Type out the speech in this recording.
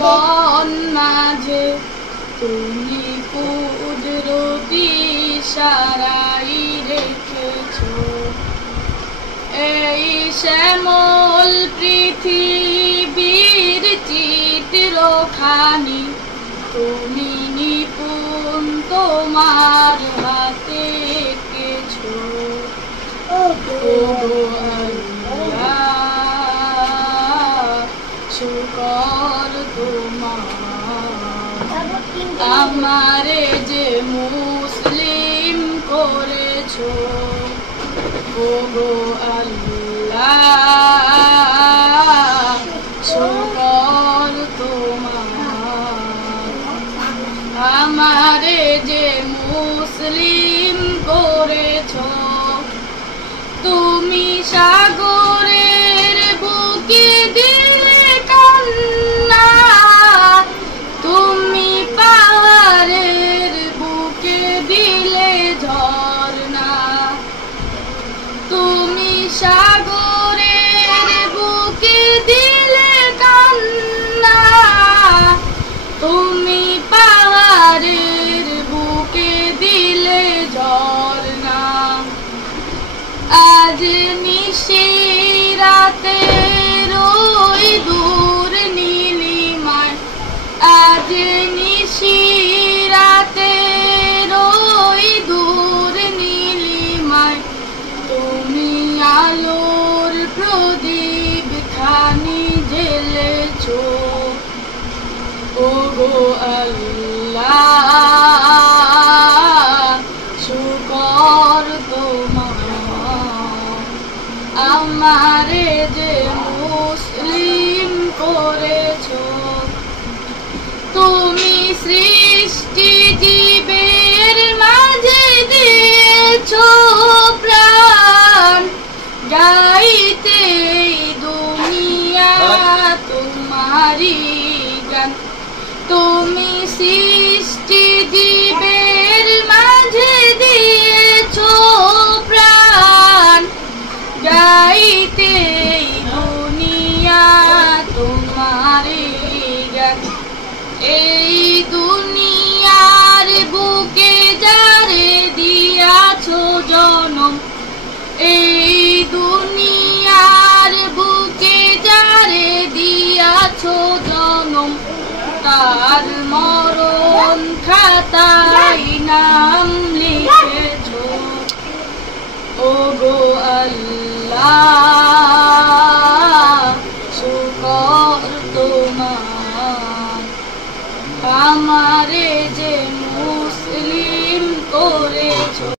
বন মাঝে তুমি কুদরতি সারাই রেখেছো। এই শ্যামল পৃথিবীর চিত্রখানি তুমি নিপুণ তোমার হাতে এঁকেছো। ও আল্লাহ, শুকর তোমার, আমারে যে মুসলিম করেছো। ও আল্লাহ, শুকর তোমার, আমারে যে মুসলিম করেছো। তুমি সাগরের বুকে দিলে কান্না, তুমি পাহাড়ের বুকে দিলে ঝর্ণা। তুমি সাগরের বুকে দিলে কান্না, তুমি পাহাড়ের বুকে দিলে ঝর্ণা। আজ নিশিরাতে রই দূর নীলিমায়, আজ নিশিরাতে রই দূর নীলিমায়, তুমি আলোর প্রদীপ খানি জ্বেলেছো। ও গো আল্লাহ, শুকর তোমার, আমারে যে মুসলিম করেছো। তুমি সৃষ্টি জীবের মাঝে দিয়েছো প্রাণ, গাইতে দুনিয়া তোমারি গান। তুমি সৃষ্টি জীবের মাঝে দিয়েছো প্রাণ, গাইতে দুনিয়া তোমারি গান। এই দুনিয়ার বুকে যারে দিয়াছো জনম, এই দুনিয়ার বুকে যারে দিয়াছো জনম, তার মরণ খাতায় নাম লিখেছো। ও গো আল্লাহ, শুকর তোমার, আমারে